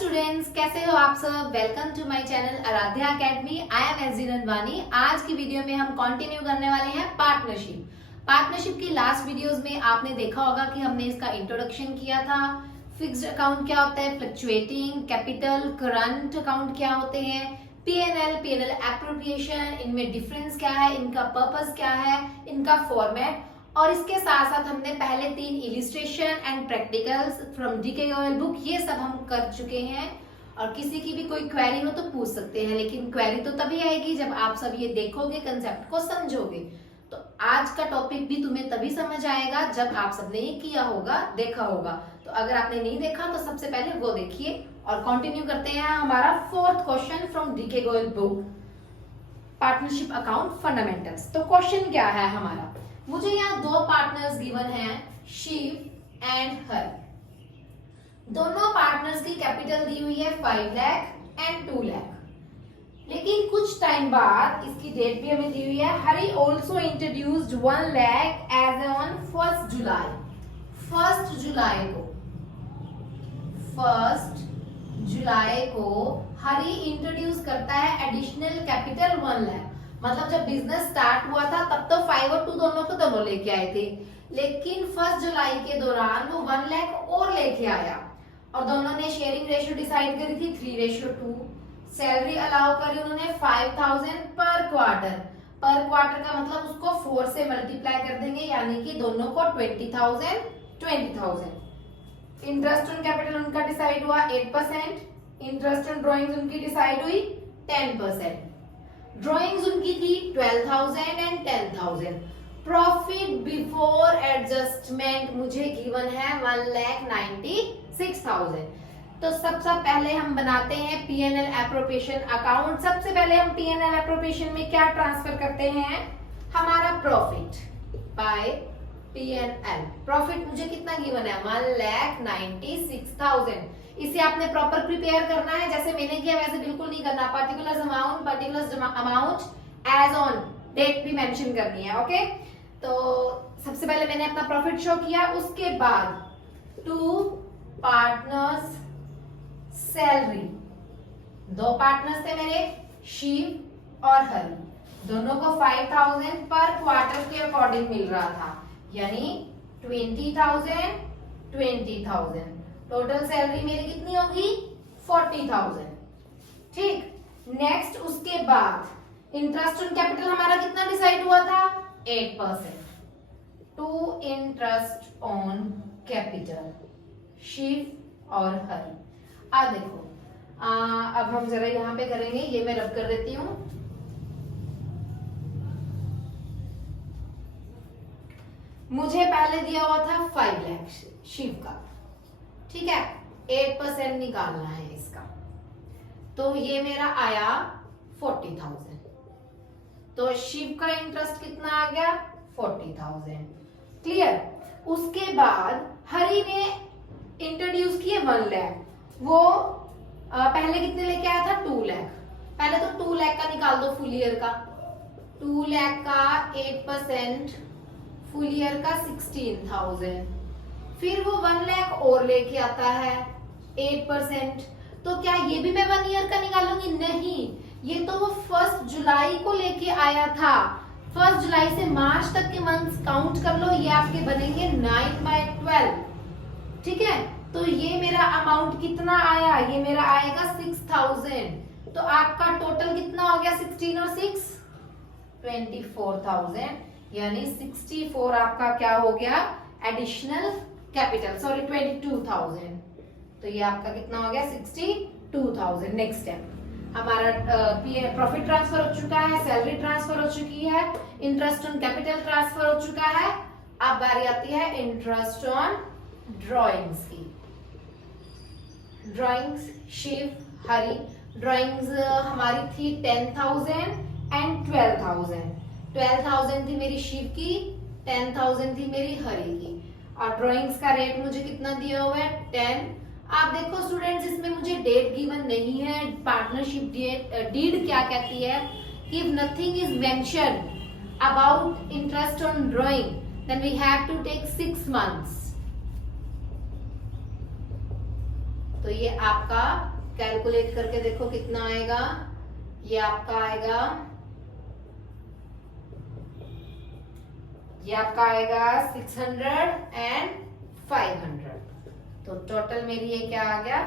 Students, कैसे हो आप सब। Welcome to my channel Aaradhya academy. I am S D Nandwani. आज की वीडियो में हम कंटिन्यू करने वाले हैं पार्टनरशिप की लास्ट वीडियोस में आपने देखा होगा कि हमने इसका इंट्रोडक्शन किया था। फिक्स्ड अकाउंट क्या होता है, फ्लक्चुएटिंग कैपिटल, करंट अकाउंट क्या होते हैं, पीएनएल एप्रोप्रिएशन, इनमें डिफरेंस क्या है, इनका पर्पस क्या है, इनका फॉर्मेट, और इसके साथ साथ हमने पहले 3 illustration and practicals from DK Goyal book ये सब हम कर चुके हैं। और किसी की भी कोई क्वेरी हो तो पूछ सकते हैं, लेकिन क्वेरी तो तभी आएगी जब आप सब ये देखोगे, कंसेप्ट को समझोगे। तो आज का टॉपिक भी तुम्हें तभी समझ आएगा जब आप सबने ये किया होगा, देखा होगा। तो अगर आपने नहीं देखा तो सबसे पहले वो देखिए और कंटिन्यू करते हैं हमारा 4th question from DK Goyal book, partnership account fundamentals. तो क्वेश्चन क्या है हमारा, मुझे यहाँ 2 पार्टनर्स गिवन हैं, शिव एंड हरि। दोनों पार्टनर्स की कैपिटल दी हुई है 5 लाख एंड 2 लाख। लेकिन कुछ टाइम बाद, इसकी डेट भी हमें दी हुई है, Hari also introduced 1 lakh as on 1 July. 1 जुलाई को हरि इंट्रोड्यूस करता है एडिशनल कैपिटल 1 लाख। मतलब जब बिजनेस स्टार्ट हुआ था तब तो 5 और 2 दोनों को दोनों लेके आए थे, लेकिन 1 जुलाई के दौरान वो 1 लाख और लेके आया और दोनों ने शेयरिंग रेशियो डिसाइड करी थी 3:2। सैलरी अलाउ करी उन्होंने 5000 पर क्वार्टर का मतलब उसको 4 से मल्टीप्लाई कर देंगे, यानी कि दोनों को 20,000। इंटरेस्ट ऑन कैपिटल उनका डिसाइड हुआ 8%, इंटरेस्ट ऑन ड्रॉइंग्स उनकी डिसाइड हुई 10%। ड्रॉइंग्स उनकी थी 12,000 एंड 10,000। प्रॉफिट बिफोर एडजस्टमेंट मुझे गिवन है 1,96,000। तो सबसे पहले हम बनाते हैं पीएनएल एप्रोप्रिएशन अकाउंट। सबसे पहले हम पीएनएल एप्रोप्रिएशन में क्या ट्रांसफर करते हैं, हमारा प्रॉफिट बाय पीएनएल। प्रॉफिट मुझे कितना गिवन है 1,96,000। इसे आपने प्रॉपर प्रिपेयर करना है, जैसे मैंने किया वैसे बिल्कुल नहीं करना। Particular amount as on date भी मेंशन करनी है। ओके, तो सबसे पहले मैंने अपना प्रॉफिट शो किया, उसके बाद 2 पार्टनर्स सैलरी। 2 पार्टनर्स थे मेरे, शिव और हरि। दोनों को 5,000 पर क्वार्टर के अकॉर्डिंग मिल रहा था, यानी 20,000। टोटल सैलरी मेरी कितनी होगी 40,000। ठीक, नेक्स्ट उसके बाद इंटरेस्ट ऑन कैपिटल हमारा कितना डिसाइड हुआ था 8%। To interest on capital Shiv और हरि। देखो अब हम जरा यहां पे करेंगे, ये मैं रब कर देती हूं। मुझे पहले दिया हुआ था 5 लाख शिव का, ठीक है, 8% निकालना है इसका, तो ये मेरा आया 40,000। तो शिव का इंटरेस्ट कितना आ गया 40,000। क्लियर। उसके बाद हरि ने इंट्रोड्यूस किए 1 लाख। वो पहले कितने लेके आया था 2 लाख। पहले तो 2 लाख का निकाल दो फुल ईयर का। 2 लाख का 8% फुल ईयर का 16,000। फिर वो 1 लाख और लेके आता है 8%। तो क्या ये भी मैं 1 ईयर का निकालूंगी? नहीं, ये तो वो 1 जुलाई को लेके आया था। 1 जुलाई से मार्च तक के मंथ्स काउंट कर लो, ये आपके बनेंगे 9/12। ठीक है, तो ये मेरा अमाउंट कितना आया, ये मेरा आएगा 6,000। तो आपका टोटल कितना हो गया 16 और 6 24,000, यानी 64 आपका क्या हो गया एडिशनल कैपिटल, सॉरी 22,000। तो ये आपका कितना हो गया 62,000। नेक्स्ट स्टेप हमारा प्रॉफिट ट्रांसफर हो चुका है, सैलरी ट्रांसफर हो चुकी है, इंटरेस्ट ऑन कैपिटल ट्रांसफर हो चुका है। अब बारी आती है इंटरेस्ट ऑन ड्रॉइंग्स की। ड्रॉइंग्स शिव हरि। ड्रॉइंग्स हमारी थी 10,000 एंड 12,000। 12,000 थी मेरी शिव की, 10,000 थी मेरी हरि की। और ड्रॉइंग्स का रेट मुझे कितना दिया हुआ है 10। आप देखो स्टूडेंट्स, इसमें मुझे डेट गिवन नहीं है। पार्टनरशिप डीड क्या कहती है कि if nothing is mentioned about interest on drawing then we have to take 6 months। तो तो ये आपका कैलकुलेट करके देखो कितना आएगा। ये आपका आएगा, ये आपका आएगा 600 एंड 500। तो टोटल मेरी ये क्या आ गया,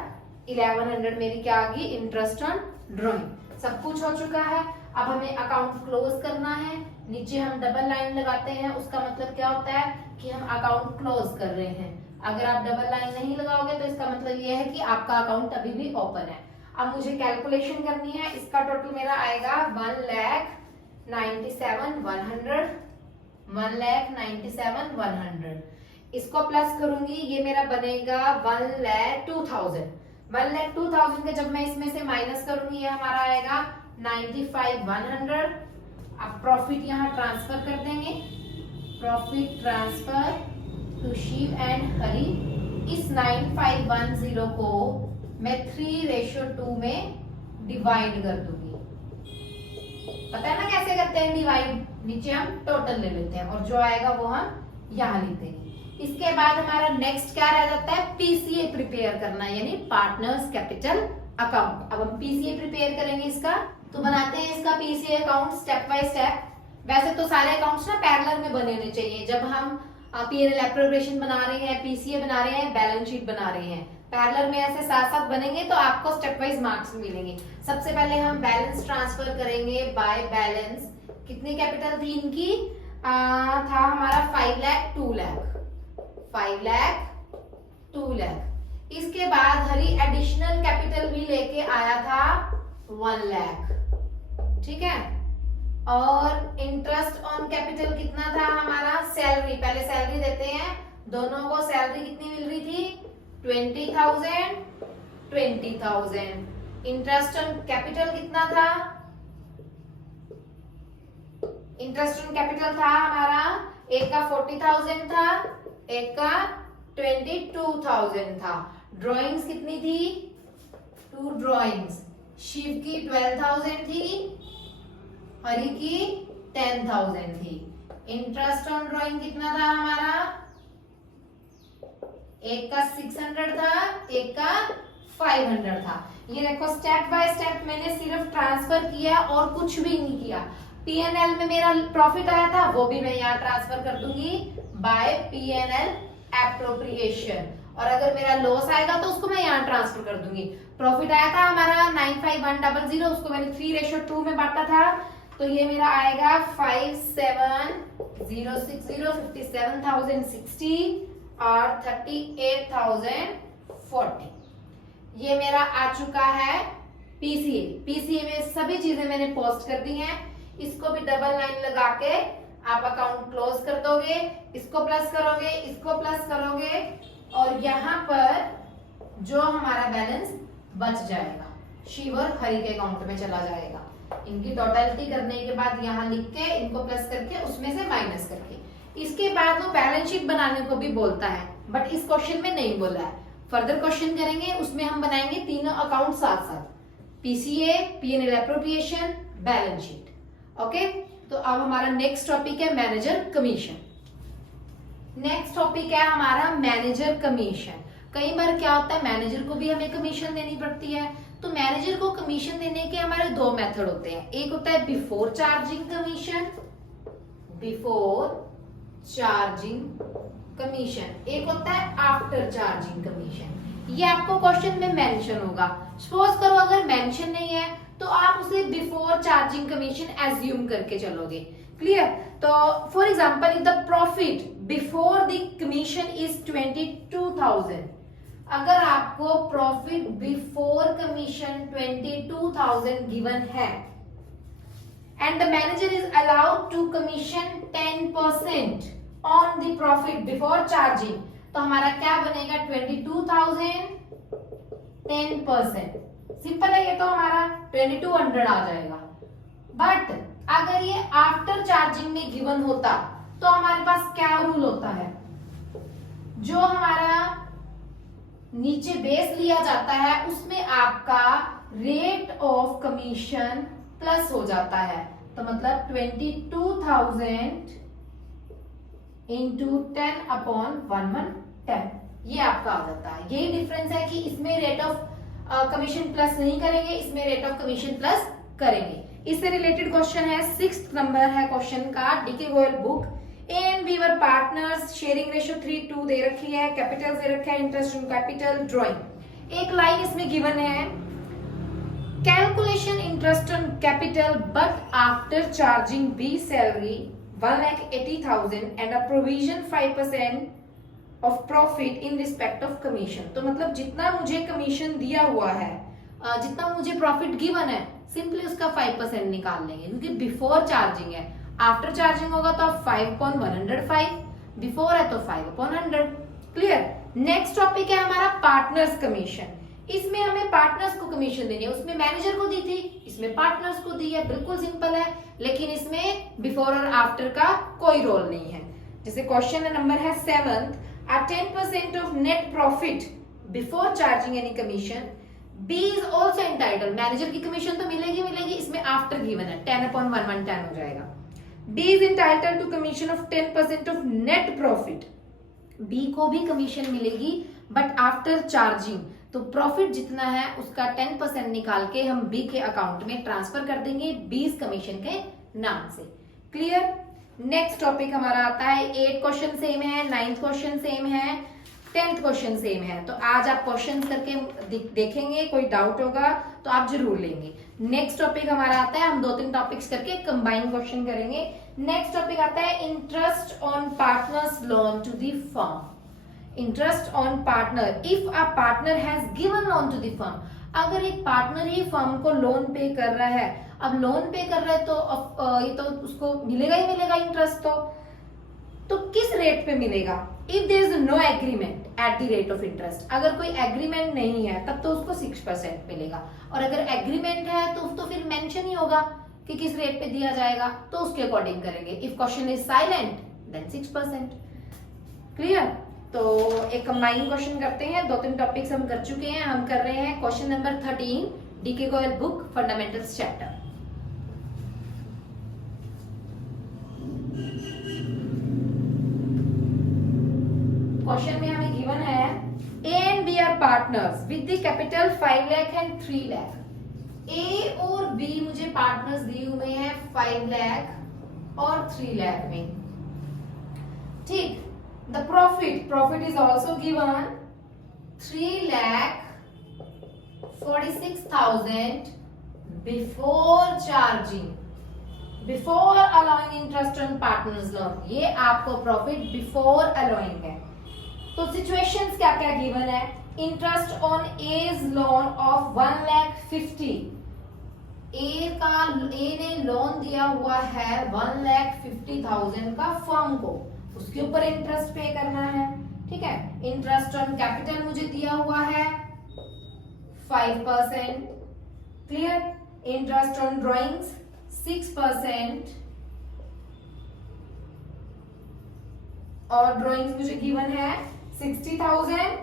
1100 मेरी क्या आ गई, इंटरेस्ट ऑन ड्रॉइंग। सब कुछ हो चुका है। अब हमें अकाउंट क्लोज करना है। नीचे हम डबल लाइन लगाते हैं, उसका मतलब क्या होता है कि हम अकाउंट क्लोज कर रहे हैं। अगर आप डबल लाइन नहीं लगाओगे तो इसका मतलब ये है कि आपका अकाउंट अभी भी ओपन है। अब मुझे कैलकुलेशन करनी है। इसका टोटल मेरा आएगा 1,97,100, 1,97,100। इसको प्लस करूंगी, ये मेरा बनेगा 1,02,000। 1,02,000 के जब मैं इसमें से माइनस करूंगी, ये हमारा आएगा 95,100। अब प्रॉफिट यहाँ ट्रांसफर कर देंगे, profit transfer to Shiv and Hari. इस 9510 को मैं 3:2 में डिवाइड कर दूंगी। पता है ना कैसे करते हैं डिवाइड, नीचे हम टोटल ले लेते हैं और जो आएगा वो हम यहाँ लिख देंगे। इसके बाद हमारा नेक्स्ट क्या रह जाता है, पीसीए प्रिपेयर करना, यानी पार्टनर्स कैपिटल अकाउंट। अब हम पीसीए प्रिपेयर करेंगे इसका, तो बनाते हैं इसका PCA account step by step. वैसे तो सारे अकाउंट्स ना पैरेलल में बने होने चाहिए। जब हम पीएनएल एप्रोप्रिएशन बना रहे हैं, पीसीए बना रहे हैं, बैलेंस शीट बना रहे हैं, पैरेलल में ऐसे साथ साथ बनेंगे तो आपको स्टेप वाइज मार्क्स मिलेंगे। सबसे पहले हम बैलेंस ट्रांसफर करेंगे बाय बैलेंस। कितनी कैपिटल थी इनकी, था हमारा 5 लाख 2 लाख, 5 लाख 2 लाख। इसके बाद हरी एडिशनल कैपिटल भी लेके आया था 1 लाख, ठीक है। और इंटरेस्ट ऑन कैपिटल कितना था हमारा, सैलरी, पहले सैलरी देते हैं, दोनों को सैलरी कितनी मिल रही थी, 20,000 20,000। इंटरेस्ट ऑन कैपिटल कितना था, इंटरेस्ट ऑन कैपिटल था हमारा, एक का 40,000 था, एक का 22,000 था। ड्राइंग्स कितनी थी, 2 ड्राइंग्स, शिव की 12,000 थी, हरी की 10,000 थी। इंटरेस्ट ऑन ड्राइंग कितना था हमारा, एक का 600 था, एक का 500 था। ये देखो स्टेप बाय स्टेप मैंने सिर्फ ट्रांसफर किया और कुछ भी नहीं किया। पीएनएल में मेरा प्रॉफिट आया था, वो भी मैं यहाँ ट्रांसफर कर दूंगी बाय पीएनएल एप्रोप्रिएशन। और अगर मेरा लॉस आएगा तो उसको मैं यहाँ ट्रांसफर कर दूंगी। प्रॉफिट आया था हमारा 95,100, उसको मैंने 3:2 में बांटा था, तो ये मेरा आएगा 57,060, 57,060 और 38,040। ये मेरा आ चुका है पीसीए। पीसीए में सभी चीजें मैंने पोस्ट कर दी हैं। इसको भी डबल लाइन लगा के आप अकाउंट क्लोज कर दोगे, इसको प्लस करोगे, इसको प्लस करोगे और यहाँ पर जो हमारा बैलेंस बच जाएगा शिव और हरि के अकाउंट में चला जाएगा। इनकी टोटलिटी करने के बाद यहाँ लिख के इनको प्लस करके उसमें से माइनस करके, इसके बाद वो बैलेंस शीट बनाने को भी बोलता है, बट इस क्वेश्चन में नहीं बोला है। फर्दर क्वेश्चन करेंगे उसमें हम बनाएंगे तीनों अकाउंट साथ साथ, PCA, PNL appropriation, balance sheet. Okay, तो अब हमारा नेक्स्ट टॉपिक है मैनेजर कमीशन। नेक्स्ट टॉपिक है हमारा मैनेजर कमीशन। कई बार क्या होता है मैनेजर को भी हमें कमीशन देनी पड़ती है। तो मैनेजर को कमीशन देने के हमारे 2 मेथड होते हैं। एक होता है before charging commission, before charging commission, एक होता है आफ्टर चार्जिंग कमीशन। ये आपको क्वेश्चन में मेंशन होगा। सपोज करो अगर मेंशन नहीं है तो आप उसे बिफोर चार्जिंग कमीशन एज्यूम करके चलोगे। क्लियर? तो for example if the profit before the commission is 22,000, अगर आपको प्रॉफिट बिफोर कमीशन 22,000 गिवन है and the manager is allowed to commission 10% on the profit before charging, तो हमारा क्या बनेगा 22,000 10%। सिंपल है, ये तो हमारा 2200 आ जाएगा। बट अगर ये आफ्टर चार्जिंग में गिवन होता तो हमारे पास क्या रूल होता है, जो हमारा नीचे बेस लिया जाता है उसमें आपका रेट ऑफ कमीशन प्लस हो जाता है। तो मतलब 22,000 इंटू 10/110, ये आपका आ जाता है। यही डिफरेंस है कि इसमें रेट ऑफ कमीशन प्लस नहीं करेंगे, इसमें रेट ऑफ कमीशन प्लस करेंगे। इससे रिलेटेड क्वेश्चन है, 6th नंबर है क्वेश्चन का, DK Goyal book. A and B were partners, sharing ratio 3:2 दे रखी है, कैपिटल दे रखा है, इंटरेस्ट ऑन कैपिटल, ड्राइंग। एक लाइन इसमें गिवन है, calculation interest on capital but after charging B salary 1,80,000 and a provision 5% of profit in respect of commission. तो मतलब जितना मुझे कमीशन दिया हुआ है, जितना मुझे प्रॉफिट गिवन है, सिंपली उसका 5% निकाल लेंगे, क्योंकि बिफोर चार्जिंग है। आफ्टर चार्जिंग होगा तो आप 5/105, बिफोर है तो 5/100। क्लियर। नेक्स्ट टॉपिक है हमारा पार्टनर्स कमीशन। इसमें हमें पार्टनर्स को कमीशन देनी है, उसमें मैनेजर को दी थी, इसमें पार्टनर्स को दी है, बिल्कुल सिंपल है। लेकिन इसमें बिफोर और आफ्टर का कोई रोल नहीं है। जैसे क्वेश्चन नंबर है 7th, at 10% of net profit before charging any commission, B is also entitled। Manager की कमीशन तो मिलेगी मिलेगी, इसमें आफ्टर गिवन है, 10/110 हो जाएगा। B is entitled to commission of 10% of net profit। B को भी कमीशन मिलेगी बट आफ्टर चार्जिंग, तो प्रॉफिट जितना है उसका 10% निकाल के हम B के अकाउंट में ट्रांसफर कर देंगे B कमीशन के नाम से। क्लियर। नेक्स्ट टॉपिक हमारा आता है, 8 क्वेश्चन सेम है, 9th क्वेश्चन सेम है, 10th क्वेश्चन सेम है। तो आज आप क्वेश्चन करके देखेंगे, कोई डाउट होगा तो आप जरूर लेंगे। नेक्स्ट टॉपिक हमारा आता है, हम 2-3 टॉपिक्स करके कंबाइन क्वेश्चन करेंगे। नेक्स्ट टॉपिक आता है interest on partners loan to the firm. Interest on partner, if a partner has given loan to the firm. अगर एक पार्टनर ही फर्म को लोन पे कर रहा है, अब लोन पे कर रहा है तो ये तो उसको मिलेगा ही मिलेगा इंटरेस्ट। तो किस रेट पे मिलेगा? If there is no agreement at the rate of interest. अगर कोई एग्रीमेंट नहीं है तब तो उसको 6% मिलेगा, और अगर एग्रीमेंट है तो फिर मेंशन ही होगा कि किस रेट पे दिया जाएगा, तो उसके अकॉर्डिंग करेंगे। If question is silent then 6%। Clear. तो एक कंबाइन क्वेश्चन करते हैं, 2-3 टॉपिक्स हम कर चुके हैं। हम कर रहे हैं question number 13, DK Goyal book, fundamentals chapter. Question में हमें गिवन है, A and B are partners with the capital 5 lakh and 3 lakh. A और बी मुझे पार्टनर्स दिए हुए हैं 5 लाख और 3 लाख में। ठीक। The profit is also given 3,46,000 before charging, before allowing interest on partners loan. ये आपको प्रॉफिट बिफोर अलाउइंग है। तो सिचुएशंस क्या क्या गिवन है? Interest on as loan of 1,50,000। A ने लोन दिया हुआ है 1,50,000 का फर्म को, उसके ऊपर इंटरेस्ट पे करना है। ठीक है। इंटरेस्ट ऑन कैपिटल मुझे दिया हुआ है 5%। क्लियर। इंटरेस्ट ऑन ड्रॉइंग्स 6%, और ड्रॉइंग्स मुझे गिवन है 60,000,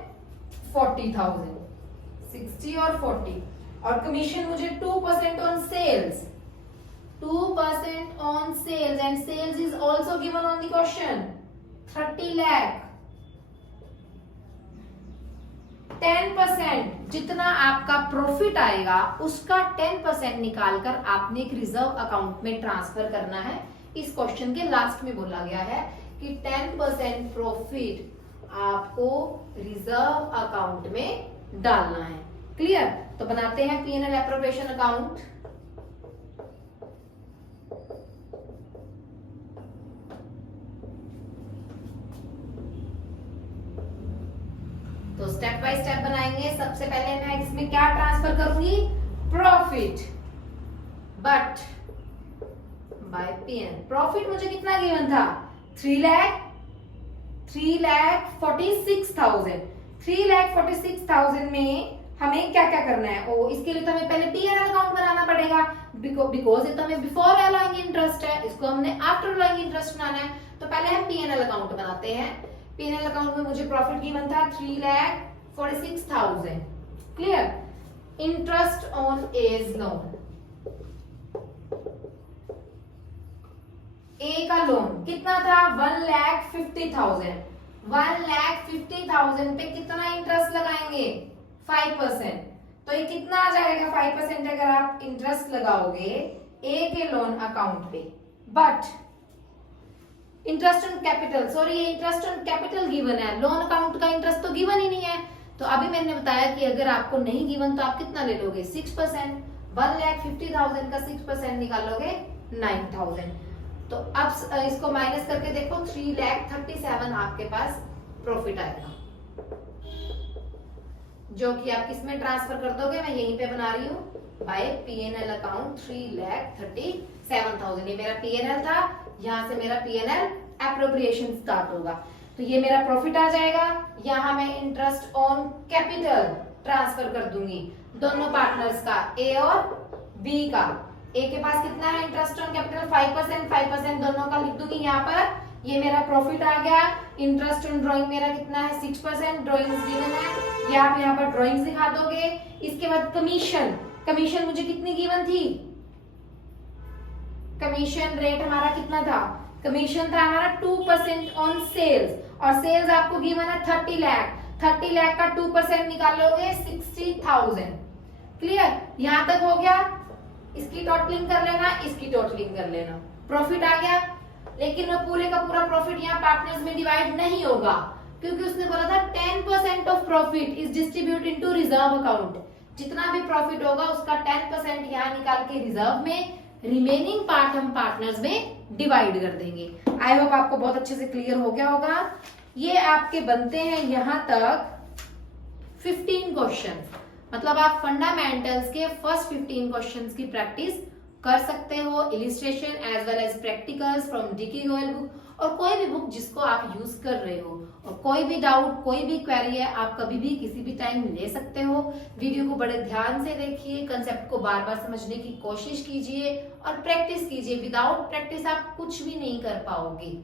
40,000, 60 और 40। और कमीशन मुझे 2% on sales, 2% on sales, and sales is also given on the question 30 lakh. 10% जितना आपका प्रॉफिट आएगा उसका 10% निकालकर आपने एक रिजर्व अकाउंट में ट्रांसफर करना है। इस क्वेश्चन के लास्ट में बोला गया है कि 10% प्रॉफिट आपको रिजर्व अकाउंट में डालना है। क्लियर। तो बनाते हैं P&L एप्रोप्रिएशन अकाउंट। तो स्टेप बाय स्टेप बनाएंगे। सबसे पहले मैं इसमें क्या ट्रांसफर करूंगी? Profit, but by P&L। Profit मुझे कितना गिवन था? 3,46,000। 3,46,000 में हमें क्या क्या करना है? इसके लिए तो हमें पहले P&L अकाउंट बनाना पड़ेगा, बिकॉज ये तो हमें बिफोर अलाउइंग इंटरेस्ट है, इसको हमने आफ्टर अलाउइंग इंटरेस्ट बनाना है। तो पहले हम P&L अकाउंट बनाते हैं। P&L अकाउंट में मुझे प्रॉफिट गिवन था 3,46,000। Clear. Interest on as loan, A का लोन कितना था? 1,50,000। 1,50,000 पे कितना इंटरेस्ट लगाएंगे? 5%। तो ये कितना आ जाएगा 5% अगर आप इंटरेस्ट लगाओगे ए के लोन अकाउंट पे। But interest on capital, sorry ये इंटरेस्ट ऑन कैपिटल गिवन है, लोन अकाउंट का इंटरेस्ट तो गिवन ही नहीं है। तो अभी मैंने बताया कि अगर आपको नहीं गिवन तो आप कितना ले लोगे? 6%। 1,50,000 का 6% निकालोगे 9,000। तो अब इसको माइनस करके देखो 3,37,000 आपके पास प्रॉफिट आएगा, जो कि आप किसमें ट्रांसफर कर दोगे? मैं यहीं पे बना रही हूँ बाय पीएनएल अकाउंट 3,37,000। ये मेरा पीएनएल था, यहाँ से मेरा पीएनएल एप्रोप्रिएशन स्टार्ट होगा। तो ये मेरा प्रॉफिट आ जाएगा। यहाँ मैं इंटरेस्ट ऑन कैपिटल ट्रांसफर कर दूंगी दोनों पार्टनर्स का, ए और बी का। ए के पास कितना है इंटरेस्ट ऑन कैपिटल? 5% दोनों का लिख दूंगी यहाँ पर। ये मेरा प्रॉफिट आ गया। इंटरेस्ट ऑन ड्राइंग मेरा कितना है? 6%। ड्राइंग्स गिवन है, ये आप यहाँ पर ड्राइंग्स दिखा दोगे। इसके बाद कमीशन, कमीशन मुझे कितनी गिवन थी? कमीशन रेट हमारा कितना था? कमीशन था हमारा 2% ऑन सेल्स, और सेल्स आपको गिवन है 30 लाख। 30 लाख का 2% निकालोगे 60,000। क्लियर? यहां तक हो गया। इसकी टोटलिंग कर लेना, इसकी टोटलिंग कर लेना, प्रॉफिट आ गया। लेकिन वो पूरे का पूरा प्रॉफिट यहाँ पार्टनर्स में डिवाइड नहीं होगा, क्योंकि उसने बोला था 10% of profit is distribute into reserve account. जितना भी प्रॉफिट होगा उसका 10% यहाँ निकाल के रिजर्व में, रिमेनिंग पार्ट हम पार्टनर्स में डिवाइड कर देंगे। आई होप आपको बहुत अच्छे से क्लियर हो गया होगा। ये आपके बनते हैं यहां तक 15 क्वेश्चन। मतलब आप फंडामेंटल्स के फर्स्ट 15 क्वेश्चंस की प्रैक्टिस कर सकते हो, illustration as well as practicals from DK Goyal book, और कोई भी बुक जिसको आप यूज कर रहे हो। और कोई भी डाउट, कोई भी क्वेरी है, आप कभी भी किसी भी टाइम ले सकते हो। वीडियो को बड़े ध्यान से देखिए, कंसेप्ट को बार बार समझने की कोशिश कीजिए और प्रैक्टिस कीजिए। विदाउट प्रैक्टिस आप कुछ भी नहीं कर पाओगे।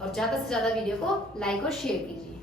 और ज्यादा से ज्यादा वीडियो को लाइक और शेयर कीजिए।